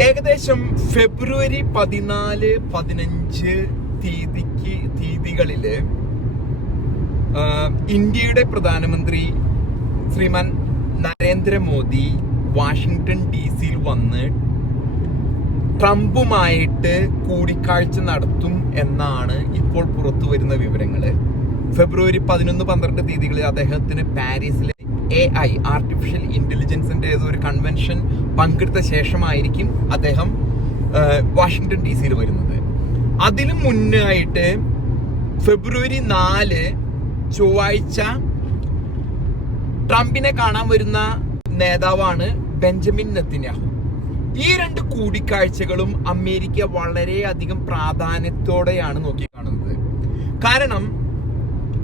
ഏകദേശം ഫെബ്രുവരി പതിനാല് പതിനഞ്ച് തീയതിക്ക് തീയതികളിൽ ഇന്ത്യയുടെ പ്രധാനമന്ത്രി ശ്രീമാൻ നരേന്ദ്രമോദി വാഷിങ്ടൺ ഡി സിയിൽ വന്ന് ട്രംപുമായിട്ട് കൂടിക്കാഴ്ച നടത്തും എന്നാണ് ഇപ്പോൾ പുറത്തു വരുന്ന വിവരങ്ങൾ ഫെബ്രുവരി പതിനൊന്ന് പന്ത്രണ്ട് തീയതികളിൽ അദ്ദേഹത്തിന് പാരീസിലെ എ ഐ ആർട്ടിഫിഷ്യൽ ഇന്റലിജൻസിന്റെ ഏതോ ഒരു കൺവെൻഷൻ പങ്കെടുത്ത ശേഷമായിരിക്കും അദ്ദേഹം വാഷിങ്ടൺ ഡി സിയിൽ വരുന്നത്. അതിനു മുന്നായിട്ട് ഫെബ്രുവരി നാല് ചൊവ്വാഴ്ച ട്രംപിനെ കാണാൻ വരുന്ന നേതാവാണ് ബെഞ്ചമിൻ നെത്തിന്യാഹു. ഈ രണ്ട് കൂടിക്കാഴ്ചകളും അമേരിക്ക വളരെയധികം പ്രാധാന്യത്തോടെയാണ് നോക്കി കാണുന്നത് കാരണം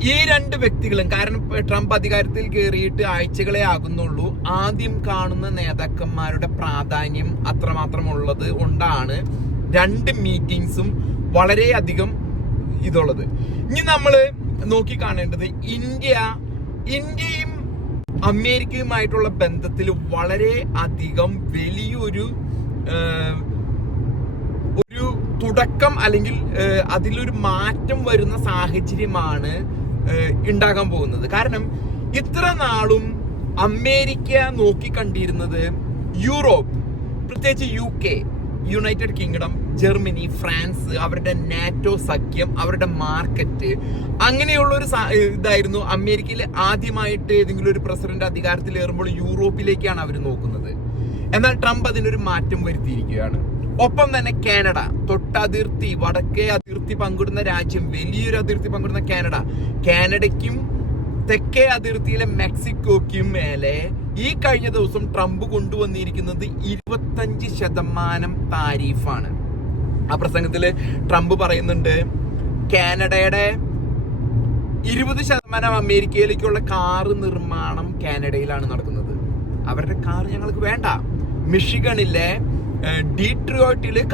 ഈ രണ്ട് വ്യക്തികളും കാരണം ട്രംപ് അധികാരത്തിൽ കയറിയിട്ട് ആഴ്ചകളെ ആകുന്നുള്ളൂ ആദ്യം കാണുന്ന നേതാക്കന്മാരുടെ പ്രാധാന്യം അത്രമാത്രം ഉള്ളത് കൊണ്ടാണ് രണ്ട് മീറ്റിംഗ്സും വളരെയധികം ഇതുള്ളത്. ഇനി നമ്മൾ നോക്കി കാണേണ്ടത് ഇന്ത്യ ഇന്ത്യയും അമേരിക്കയുമായിട്ടുള്ള ബന്ധത്തിൽ വളരെ അധികം വലിയൊരു ഒരു തുടക്കം അല്ലെങ്കിൽ അതിലൊരു മാറ്റം വരുന്ന സാഹചര്യമാണ് ഉണ്ടാകാൻ പോകുന്നത്. കാരണം ഇത്ര നാളും അമേരിക്ക നോക്കിക്കണ്ടിരുന്നത് യൂറോപ്പ് പ്രത്യേകിച്ച് U K United Kingdom Germany France അവരുടെ നാറ്റോ സഖ്യം അവരുടെ മാർക്കറ്റ് അങ്ങനെയുള്ള ഒരു ഇതായിരുന്നു അമേരിക്കയിൽ ആദ്യമായിട്ട് ഏതെങ്കിലും ഒരു പ്രസിഡന്റ് അധികാരത്തിൽ ഏറുമ്പോൾ യൂറോപ്പിലേക്കാണ് അവർ നോക്കുന്നത്. എന്നാൽ ട്രംപ് അതിനൊരു മാറ്റം വരുത്തിയിരിക്കുകയാണ്. ഒപ്പം തന്നെ കാനഡ തൊട്ടതിർത്തി വടക്കേ അതിർത്തി പങ്കിടുന്ന രാജ്യം വലിയൊരു അതിർത്തി പങ്കിടുന്ന കാനഡ. കാനഡയ്ക്കും തെക്കേ അതിർത്തിയിലെ മെക്സിക്കോയ്ക്കും മേലെ ഈ കഴിഞ്ഞ ദിവസം ട്രംപ് കൊണ്ടുവന്നിരിക്കുന്നത് ഇരുപത്തഞ്ച് ശതമാനം താരീഫാണ്. ആ പ്രസംഗത്തിൽ ട്രംപ് പറയുന്നുണ്ട് കാനഡയുടെ ഇരുപത് ശതമാനം അമേരിക്കയിലേക്കുള്ള കാറ് നിർമ്മാണം കാനഡയിലാണ് നടക്കുന്നത്. അവരുടെ കാർ ഞങ്ങൾക്ക് വേണ്ട. മിഷിഗണിലെ ഏഹ്,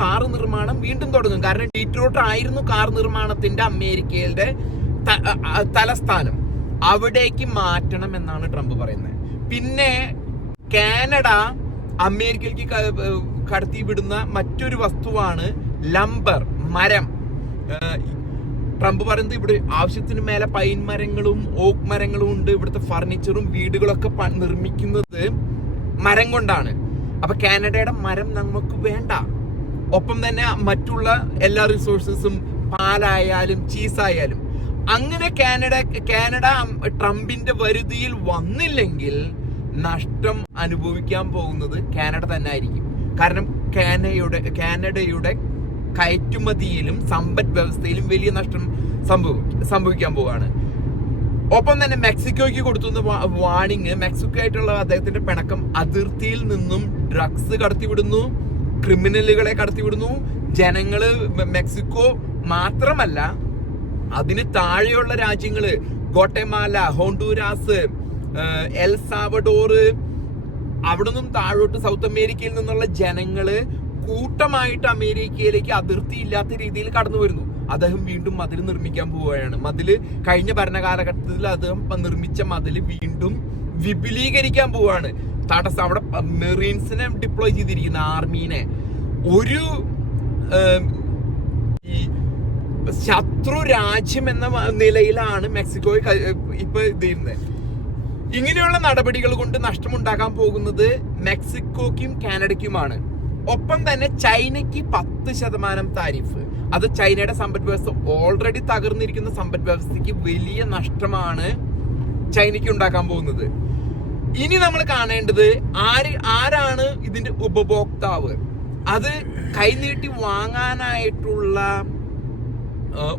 കാർ നിർമ്മാണം വീണ്ടും തുടങ്ങും. കാരണം ഡീട്രോട്ട് ആയിരുന്നു കാർ നിർമ്മാണത്തിന്റെ അമേരിക്കയുടെ തലസ്ഥാനം. അവിടേക്ക് മാറ്റണം എന്നാണ് ട്രംപ് പറയുന്നത്. പിന്നെ കാനഡ അമേരിക്കയ്ക്ക് കടത്തി വിടുന്ന മറ്റൊരു വസ്തുവാണ് ലംബർ മരം. ട്രംപ് പറയുന്നത് ഇവിടെ ആവശ്യത്തിന് മേലെ പൈൻ മരങ്ങളും ഓക്ക് മരങ്ങളും ഉണ്ട്. ഇവിടുത്തെ ഫർണിച്ചറും വീടുകളൊക്കെ നിർമ്മിക്കുന്നത് മരം കൊണ്ടാണ്. അപ്പൊ കാനഡയുടെ മരം നമുക്ക് വേണ്ട. ഒപ്പം തന്നെ മറ്റുള്ള എല്ലാ റിസോഴ്സസും പാലായാലും ചീസായാലും. അങ്ങനെ കാനഡ കാനഡ ട്രംപിന്റെ വരുതിയിൽ വന്നില്ലെങ്കിൽ നഷ്ടം അനുഭവിക്കാൻ പോകുന്നത് കാനഡ തന്നെ ആയിരിക്കും കാരണം കാനയുടെ കാനഡയുടെ കയറ്റുമതിയിലും സമ്പദ് വ്യവസ്ഥയിലും വലിയ നഷ്ടം സംഭവ സംഭവിക്കാൻ പോവാണ്. ഒപ്പം തന്നെ മെക്സിക്കോയ്ക്ക് കൊടുത്തുന്ന വാണിങ് മെക്സിക്കോ ആയിട്ടുള്ള അദ്ദേഹത്തിന്റെ പിണക്കം അതിർത്തിയിൽ നിന്നും ഡ്രഗ്സ് കടത്തിവിടുന്നു ക്രിമിനലുകളെ കടത്തിവിടുന്നു. ജനങ്ങൾ മെക്സിക്കോ മാത്രമല്ല അതിന് താഴെയുള്ള രാജ്യങ്ങൾ ഗോട്ടമാല ഹോണ്ടൂരാസ് എൽ സാവഡോറ് അവിടെ നിന്നും താഴോട്ട് സൗത്ത് അമേരിക്കയിൽ നിന്നുള്ള ജനങ്ങൾ കൂട്ടമായിട്ട് അമേരിക്കയിലേക്ക് അതിർത്തി ഇല്ലാത്ത രീതിയിൽ കടന്നു വരുന്നു. അദ്ദേഹം വീണ്ടും മതിൽ നിർമ്മിക്കാൻ പോവുകയാണ്. മതിൽ കഴിഞ്ഞ ഭരണകാലഘട്ടത്തിൽ അദ്ദേഹം നിർമ്മിച്ച മതിൽ വീണ്ടും വിപുലീകരിക്കാൻ പോവാണ്. തടസ്സം അവിടെ മെറീൻസിനെ ഡിപ്ലോയ് ചെയ്തിരിക്കുന്ന ആർമീനെ. ഒരു ഈ ശത്രു രാജ്യം എന്ന നിലയിലാണ് മെക്സിക്കോ ഇപ്പൊ ഇത് ചെയ്യുന്നത് ഇങ്ങനെയുള്ള നടപടികൾ കൊണ്ട് നഷ്ടമുണ്ടാകാൻ പോകുന്നത് മെക്സിക്കോയ്ക്കും കാനഡയ്ക്കുമാണ്. ഒപ്പം തന്നെ ചൈനയ്ക്ക് പത്ത് ശതമാനം താരിഫ്. അത് ചൈനയുടെ സമ്പദ് വ്യവസ്ഥ ഓൾറെഡി തകർന്നിരിക്കുന്ന സമ്പദ് വ്യവസ്ഥയ്ക്ക് വലിയ നഷ്ടമാണ് ചൈനയ്ക്ക് ഉണ്ടാക്കാൻ പോകുന്നത്. ഇനി നമ്മൾ കാണേണ്ടത് ആര് ആരാണ് ഇതിന്റെ ഉപഭോക്താവ്? അത് കൈനീട്ടി വാങ്ങാനായിട്ടുള്ള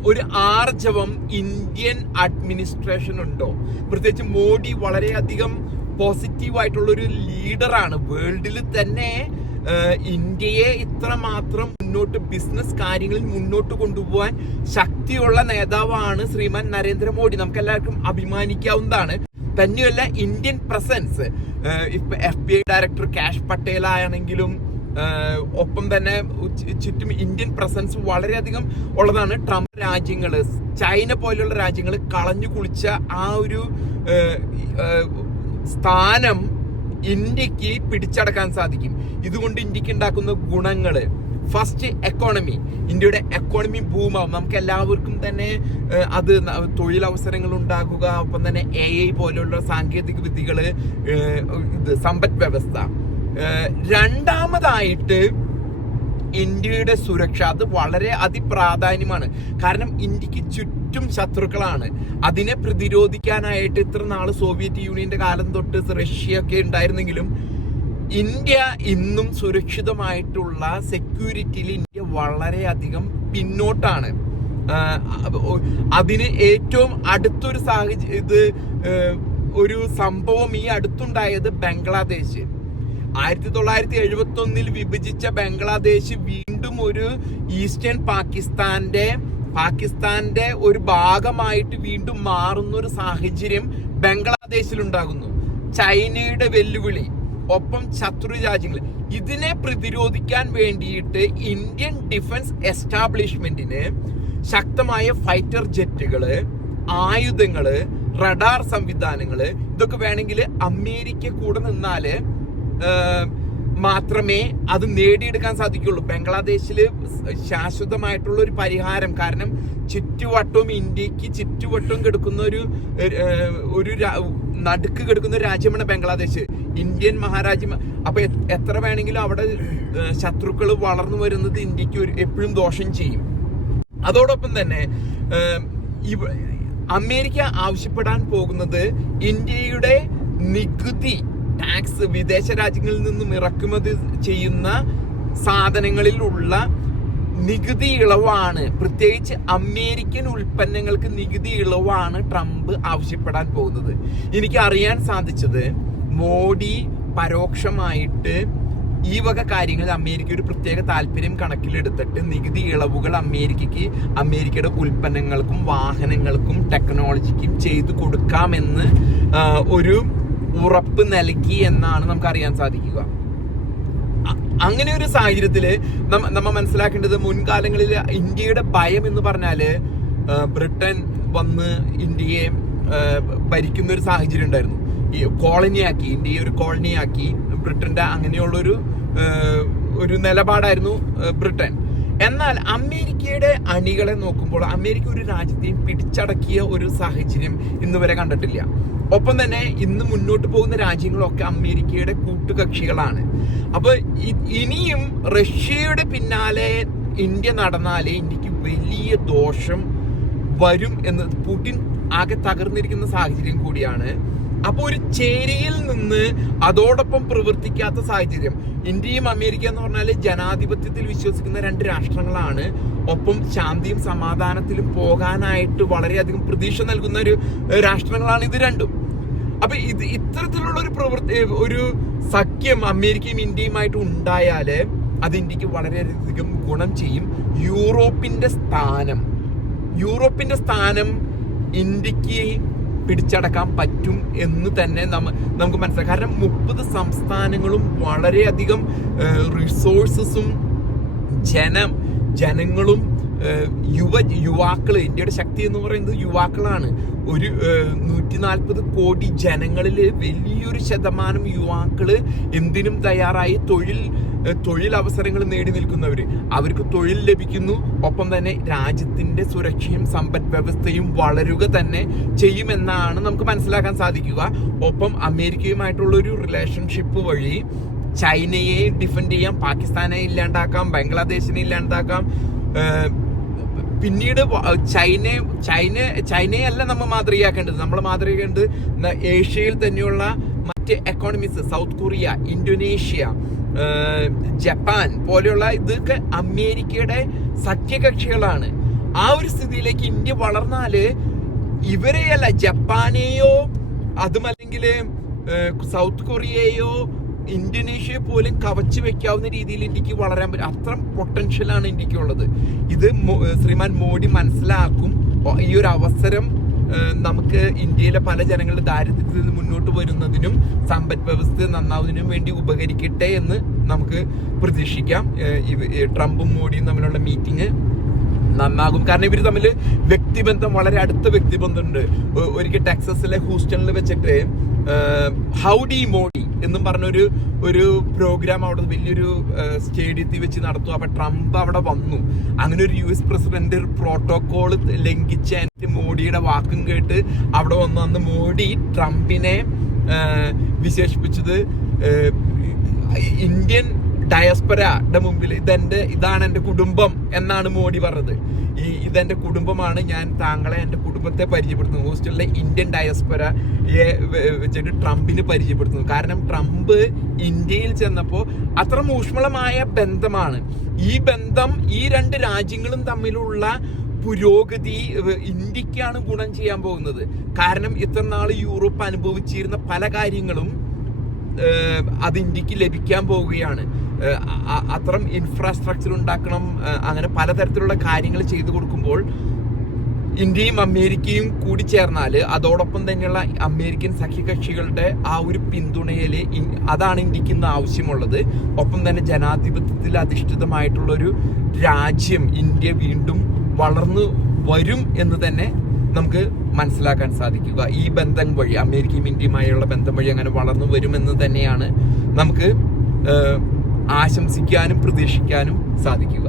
ഒരു ആർജവം ഇന്ത്യൻ അഡ്മിനിസ്ട്രേഷൻ ഉണ്ടോ? പ്രത്യേകിച്ച് മോഡി വളരെയധികം പോസിറ്റീവ് ആയിട്ടുള്ള ഒരു ലീഡറാണ്. വേൾഡിൽ തന്നെ ഇന്ത്യയെ ഇത്രമാത്രം മുന്നോട്ട് ബിസിനസ് കാര്യങ്ങളിൽ മുന്നോട്ട് കൊണ്ടുപോകാൻ ശക്തിയുള്ള നേതാവാണ് ശ്രീമാൻ നരേന്ദ്രമോദി. നമുക്ക് എല്ലാവർക്കും അഭിമാനിക്കാവുന്നതാണ്. തന്നെയല്ല ഇന്ത്യൻ പ്രസൻസ് ഇപ്പൊ F B I director Kash Patel ആണെങ്കിലും ഒപ്പം തന്നെ ചുറ്റും ഇന്ത്യൻ പ്രസൻസ് വളരെയധികം ഉള്ളതാണ് ട്രംപ് രാജ്യങ്ങൾ ചൈന പോലെയുള്ള രാജ്യങ്ങൾ കളഞ്ഞു കുളിച്ച ആ ഒരു സ്ഥാനം ഇന്ത്യയ്ക്ക് പിടിച്ചടക്കാൻ സാധിക്കും. ഇതുകൊണ്ട് ഇന്ത്യയ്ക്ക് ഉണ്ടാക്കുന്ന ഗുണങ്ങൾ ഫസ്റ്റ് എക്കോണമി ഇന്ത്യയുടെ എക്കോണമി ബൂമാവും നമുക്ക് എല്ലാവർക്കും തന്നെ അത് തൊഴിലവസരങ്ങൾ ഉണ്ടാക്കുക ഒപ്പം തന്നെ എ ഐ പോലുള്ള സാങ്കേതിക വിദ്യകൾ ഇത് സമ്പദ് വ്യവസ്ഥ. രണ്ടാമതായിട്ട് ഇന്ത്യയുടെ സുരക്ഷ അത് വളരെ അതിപ്രാധാന്യമാണ്. കാരണം ഇന്ത്യയ്ക്ക് ചുറ്റും ശത്രുക്കളാണ്. അതിനെ പ്രതിരോധിക്കാനായിട്ട് ഇത്ര നാൾ സോവിയറ്റ് യൂണിയന്റെ കാലം തൊട്ട് റഷ്യ ഒക്കെ ഉണ്ടായിരുന്നെങ്കിലും ഇന്ത്യ ഇന്നും സുരക്ഷിതമായിട്ടുള്ള സെക്യൂരിറ്റിയിൽ ഇന്ത്യ വളരെയധികം പിന്നോട്ടാണ്. അതിന് ഏറ്റവും അടുത്തൊരു സാഹചര്യം ഇത് ഒരു സംഭവം ഈ അടുത്തുണ്ടായത് ബംഗ്ലാദേശ്. ആയിരത്തി തൊള്ളായിരത്തി എഴുപത്തി ഒന്നിൽ വിഭജിച്ച ബംഗ്ലാദേശ് വീണ്ടും ഒരു ഈസ്റ്റേൺ പാകിസ്ഥാന്റെ പാകിസ്ഥാന്റെ ഒരു ഭാഗമായിട്ട് വീണ്ടും മാറുന്ന ഒരു സാഹചര്യം ബംഗ്ലാദേശിൽ ഉണ്ടാകുന്നു ചൈനയുടെ വെല്ലുവിളി. ഒപ്പം ശത്രു രാജ്യങ്ങൾ. ഇതിനെ പ്രതിരോധിക്കാൻ വേണ്ടിയിട്ട് ഇന്ത്യൻ ഡിഫൻസ് എസ്റ്റാബ്ലിഷ്മെന്റിന് ശക്തമായ ഫൈറ്റർ ജെറ്റുകൾ ആയുധങ്ങൾ റഡാർ സംവിധാനങ്ങൾ ഇതൊക്കെ വേണമെങ്കിൽ അമേരിക്ക കൂടെ നിന്നാൽ മാത്രമേ അത് നേടിയെടുക്കാൻ സാധിക്കുള്ളൂ. ബംഗ്ലാദേശിൽ ശാശ്വതമായിട്ടുള്ള ഒരു പരിഹാരം. കാരണം ചുറ്റുവട്ടവും ഇന്ത്യയ്ക്ക് ചുറ്റുവട്ടവും കിടക്കുന്ന ഒരു ഒരു നടുക്ക് കിടക്കുന്ന ഒരു രാജ്യമാണ് ബംഗ്ലാദേശ്. ഇന്ത്യൻ മഹാരാജ്യം. അപ്പൊ എത്ര വേണമെങ്കിലും അവിടെ ശത്രുക്കൾ വളർന്നു വരുന്നത് ഇന്ത്യയ്ക്ക് ഒരു എപ്പോഴും ദോഷം ചെയ്യും. അതോടൊപ്പം തന്നെ അമേരിക്ക ആവശ്യപ്പെടാൻ പോകുന്നത് ഇന്ത്യയുടെ നികുതി ടാക്സ് വിദേശ രാജ്യങ്ങളിൽ നിന്നും ഇറക്കുമതി ചെയ്യുന്ന സാധനങ്ങളിലുള്ള നികുതി ഇളവാണ്. പ്രത്യേകിച്ച് അമേരിക്കൻ ഉൽപ്പന്നങ്ങൾക്ക് നികുതി ഇളവാണ് ട്രംപ് ആവശ്യപ്പെടാൻ പോകുന്നത്. എനിക്ക് അറിയാൻ സാധിച്ചത് മോഡി പരോക്ഷമായിട്ട് ഈ വക കാര്യങ്ങളിൽ അമേരിക്ക ഒരു പ്രത്യേക താല്പര്യം കണക്കിലെടുത്തിട്ട് നികുതി ഇളവുകൾ അമേരിക്കയ്ക്ക് അമേരിക്കയുടെ ഉൽപ്പന്നങ്ങൾക്കും വാഹനങ്ങൾക്കും ടെക്നോളജിക്കും ചെയ്തു കൊടുക്കാമെന്ന് ഒരു ഉറപ്പ് നൽകി എന്നാണ് നമുക്ക് അറിയാൻ സാധിക്കുക. അങ്ങനെ ഒരു സാഹചര്യത്തിൽ നമ്മ നമ്മ മനസ്സിലാക്കേണ്ടത് മുൻകാലങ്ങളിൽ ഇന്ത്യയുടെ ഭയം എന്ന് പറഞ്ഞാൽ ബ്രിട്ടൻ വന്ന് ഇന്ത്യയെ ഭരിക്കുന്ന ഒരു സാഹചര്യം ഉണ്ടായിരുന്നു. ഈ കോളനിയാക്കി ഇന്ത്യയെ ഒരു കോളനിയാക്കി ബ്രിട്ടന്റെ അങ്ങനെയുള്ളൊരു ഒരു നിലപാടായിരുന്നു ബ്രിട്ടൻ. എന്നാൽ അമേരിക്കയുടെ അണികളെ നോക്കുമ്പോൾ അമേരിക്ക ഒരു രാജ്യത്തെയും പിടിച്ചടക്കിയ ഒരു സാഹചര്യം ഇന്ന് വരെ കണ്ടിട്ടില്ല. ഒപ്പം തന്നെ ഇന്ന് മുന്നോട്ട് പോകുന്ന രാജ്യങ്ങളൊക്കെ അമേരിക്കയുടെ കൂട്ടുകക്ഷികളാണ്. അപ്പൊ ഇനിയും റഷ്യയുടെ പിന്നാലെ ഇന്ത്യ നടന്നാലേ ഇന്ത്യയ്ക്ക് വലിയ ദോഷം വരും എന്ന് പുടിൻ ആകെ തകർന്നിരിക്കുന്ന സാഹചര്യം കൂടിയാണ്. അപ്പൊ ഒരു ചേരിയിൽ നിന്ന് അതോടൊപ്പം പ്രവർത്തിക്കാത്ത സാഹചര്യം. ഇന്ത്യയും അമേരിക്ക എന്ന് പറഞ്ഞാൽ ജനാധിപത്യത്തിൽ വിശ്വസിക്കുന്ന രണ്ട് രാഷ്ട്രങ്ങളാണ്. ഒപ്പം ശാന്തിയും സമാധാനത്തിലും പോകാനായിട്ട് വളരെയധികം പ്രതീക്ഷ നൽകുന്ന ഒരു രാഷ്ട്രങ്ങളാണ് ഇത് രണ്ടും. അപ്പൊ ഇത് ഇത്തരത്തിലുള്ള ഒരു പ്രവൃത്തി ഒരു സഖ്യം അമേരിക്കയും ഇന്ത്യയുമായിട്ട് ഉണ്ടായാൽ അത് ഇന്ത്യയ്ക്ക് വളരെയധികം ഗുണം ചെയ്യും. യൂറോപ്പിന്റെ സ്ഥാനം യൂറോപ്പിന്റെ സ്ഥാനം ഇന്ത്യയ്ക്ക് പിടിച്ചടക്കാൻ പറ്റും എന്ന് തന്നെ നമുക്ക് മനസ്സിലാക്കാം. കാരണം മുപ്പത് സംസ്ഥാനങ്ങളും വളരെയധികം റിസോഴ്സസും ജനം ജനങ്ങളും യുവ യുവാക്കൾ ഇന്ത്യയുടെ ശക്തി എന്ന് പറയുന്നത് യുവാക്കളാണ്. ഒരു നൂറ്റി നാൽപ്പത് കോടി ജനങ്ങളിൽ വലിയൊരു ശതമാനം യുവാക്കൾ എന്തിനും തയ്യാറായി തൊഴിൽ തൊഴിലവസരങ്ങൾ നേടി നിൽക്കുന്നവർ അവർക്ക് തൊഴിൽ ലഭിക്കുന്നു. ഒപ്പം തന്നെ രാജ്യത്തിന്റെ സുരക്ഷയും സമ്പദ് വ്യവസ്ഥയും വളരുക തന്നെ ചെയ്യുമെന്നാണ് നമുക്ക് മനസ്സിലാക്കാൻ സാധിക്കുക. ഒപ്പം അമേരിക്കയുമായിട്ടുള്ള ഒരു റിലേഷൻഷിപ്പ് വഴി ചൈനയെ ഡിഫെൻഡ് ചെയ്യാം പാകിസ്ഥാനെ ഇല്ലാണ്ടാക്കാം ബംഗ്ലാദേശിനെ ഇല്ലാണ്ടാക്കാം. പിന്നീട് ചൈന ചൈന ചൈനയല്ല നമ്മൾ മാതൃകയാക്കേണ്ടത്. നമ്മൾ മാതൃകയാക്കേണ്ടത് ഏഷ്യയിൽ തന്നെയുള്ള മറ്റ് എക്കോണമീസ് സൗത്ത് കൊറിയ ഇന്തോനേഷ്യ ഏഹ് ജപ്പാൻ പോലെയുള്ള ഇതൊക്കെ അമേരിക്കയുടെ സഖ്യകക്ഷികളാണ്. ആ ഒരു സ്ഥിതിയിലേക്ക് ഇന്ത്യ വളർന്നാൽ ഇവരെയല്ല ജപ്പാനെയോ അതുമല്ലെങ്കിൽ സൗത്ത് കൊറിയയോ ഇന്തോനേഷ്യ പോലും കവച്ചു വെക്കാവുന്ന രീതിയിൽ ഇന്ത്യയ്ക്ക് വളരാൻ പറ്റും. അത്ര പൊട്ടൻഷ്യലാണ് ഇന്ത്യക്കുള്ളത്. ഇത് ശ്രീമാൻ മോഡി മനസ്സിലാക്കും. ഈ ഒരു അവസരം നമുക്ക് ഇന്ത്യയിലെ പല ജനങ്ങളുടെ ദാരിദ്ര്യത്തിൽ നിന്ന് മുന്നോട്ട് വരുന്നതിനും സമ്പദ് വ്യവസ്ഥ നന്നാവുന്നതിനും വേണ്ടി ഉപകരിക്കട്ടെ എന്ന് നമുക്ക് പ്രതീക്ഷിക്കാം. ട്രംപും മോഡിയും തമ്മിലുള്ള മീറ്റിംഗ് നന്നാകും. കാരണം ഇവർ തമ്മിൽ വ്യക്തിബന്ധം വളരെ അടുത്ത വ്യക്തിബന്ധമുണ്ട്. ഒരിക്കൽ ടെക്സസിലെ ഹൂസ്റ്റണിൽ വെച്ചിട്ട് ഹൗഡി മോഡി എന്നും പറഞ്ഞൊരു ഒരു പ്രോഗ്രാം അവിടെ വലിയൊരു സ്റ്റേഡിയത്തിൽ വെച്ച് നടത്തും. അപ്പൊ ട്രംപ് അവിടെ വന്നു. അങ്ങനെ ഒരു യു എസ് പ്രസിഡന്റ് പ്രോട്ടോകോൾ ലംഘിച്ച മോഡിയുടെ വാക്കും കേട്ട് അവിടെ വന്ന് അന്ന് മോഡി ട്രംപിനെ വിശേഷിപ്പിച്ചത് ഇന്ത്യൻ ഡയസ്പരയുടെ മുമ്പിൽ ഇതെന്റെ ഇതാണ് എന്റെ കുടുംബം എന്നാണ് മോഡി പറഞ്ഞത്. ഈ ഇതെന്റെ കുടുംബമാണ് ഞാൻ താങ്കളെ എന്റെ കുടുംബത്തെ പരിചയപ്പെടുത്തുന്നു ഹോസ്റ്റലിലെ ഇന്ത്യൻ ഡയസ്പരയെ വെച്ചിട്ട് ട്രംപിന് പരിചയപ്പെടുത്തുന്നു കാരണം ട്രംപ് ഇന്ത്യയിൽ ചെന്നപ്പോൾ അത്ര ഊഷ്മളമായ ബന്ധമാണ്. ഈ ബന്ധം ഈ രണ്ട് രാജ്യങ്ങളും തമ്മിലുള്ള പുരോഗതി ഇന്ത്യക്കാണ് ഗുണം ചെയ്യാൻ പോകുന്നത്. കാരണം ഇത്ര നാൾ യൂറോപ്പ് അനുഭവിച്ചിരുന്ന പല കാര്യങ്ങളും അത് ഇന്ത്യയ്ക്ക് ലഭിക്കാൻ പോവുകയാണ്. അത്തരം ഇൻഫ്രാസ്ട്രക്ചർ ഉണ്ടാക്കണം അങ്ങനെ പലതരത്തിലുള്ള കാര്യങ്ങൾ ചെയ്തു കൊടുക്കുമ്പോൾ ഇന്ത്യയും അമേരിക്കയും കൂടി ചേർന്നാൽ അതോടൊപ്പം തന്നെയുള്ള അമേരിക്കൻ സഖ്യകക്ഷികളുടെ ആ ഒരു പിന്തുണയിൽ അതാണ് ഇന്ത്യയ്ക്ക് ഇന്ന് ആവശ്യമുള്ളത്. ഒപ്പം തന്നെ ജനാധിപത്യത്തിൽ അധിഷ്ഠിതമായിട്ടുള്ള ഒരു രാജ്യം ഇന്ത്യ വീണ്ടും വളർന്നു വരും എന്ന് തന്നെ നമുക്ക് മനസ്സിലാക്കാൻ സാധിക്കുക. ഈ ബന്ധം വഴി അമേരിക്കയും ഇന്ത്യയുമായുള്ള ബന്ധം വഴി അങ്ങനെ വളർന്നു വരുമെന്ന് തന്നെയാണ് നമുക്ക് ആശംസിക്കാനും പ്രതീക്ഷിക്കാനും സാധിക്കുക.